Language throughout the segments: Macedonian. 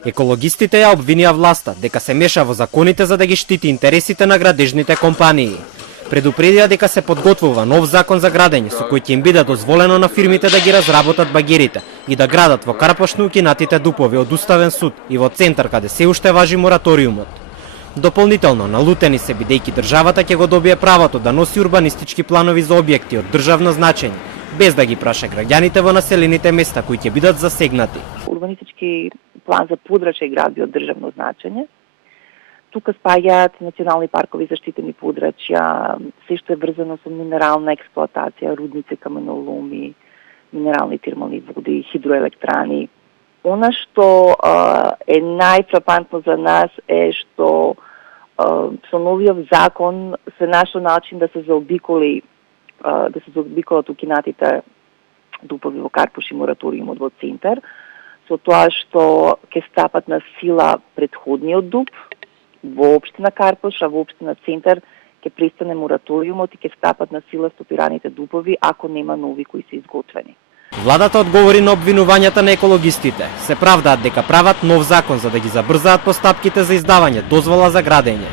Екологистите ја обвинија власта дека се меша во законите за да ги штити интересите на градежните компании. Предупредија дека се подготвува нов закон за градење со кој ќе им биде дозволено на фирмите да ги разработат багерите и да градат во Карпош на укинатите дупови од Уставен суд и во центар каде се уште важи мораториумот. Дополнително налутени се бидејќи државата ќе го добие правото да носи урбанистички планови за објекти од државно значење, без да ги праша граѓаните во населените места кои ќе бидат засегнати. Урбанистички план за подрачја и градби од државно значење. Тука спаѓаат национални паркови, заштитени подрачја, се што е врзано со минерална експлоатација, рудници, каменоломи, минерални термални води, хидроелектрани. Она што е најфрапантно за нас е што со новиот закон се нашло начин да се заобиколат укинатите дупови во Карпош и мораториумот во центар, со тоа што ќе стапат на сила претходниот дуп во општина Карпош, а во општина Центар ќе престане мораториумот и ќе стапат на сила стопираните дупови ако нема нови кои се изготвени. Владата одговори на обвинувањата на екологистите. Се правдаат дека прават нов закон за да ги забрзаат постапките за издавање дозвола за градење.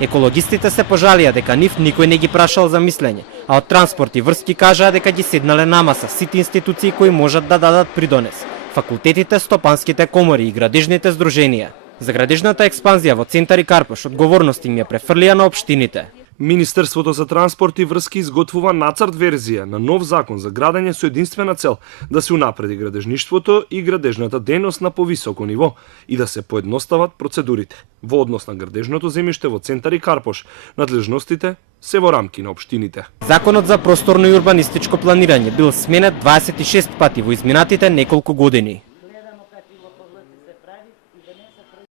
Екологистите се пожалија дека нив никој не ги прашал за мислење, а од транспорт и врски кажаа дека ги седнале на маса сите институции кои можат да дадат придонес: факултетите, стопанските комори и градежните здруженија. За градежната експанзија во Центар и Карпош одговорност им ја префрлија на општините. Министерството за транспорт и врски изготвува нацрт верзија на нов закон за градење со единствена цел да се унапреди градежништвото и градежната дејност на повисоко ниво и да се поедностават процедурите. Во однос на градежното земјиште во Центар и Карпош, надлежностите се во рамки на општините. Законот за просторно и урбанистичко планирање бил сменет 26 пати во изминатите неколку години.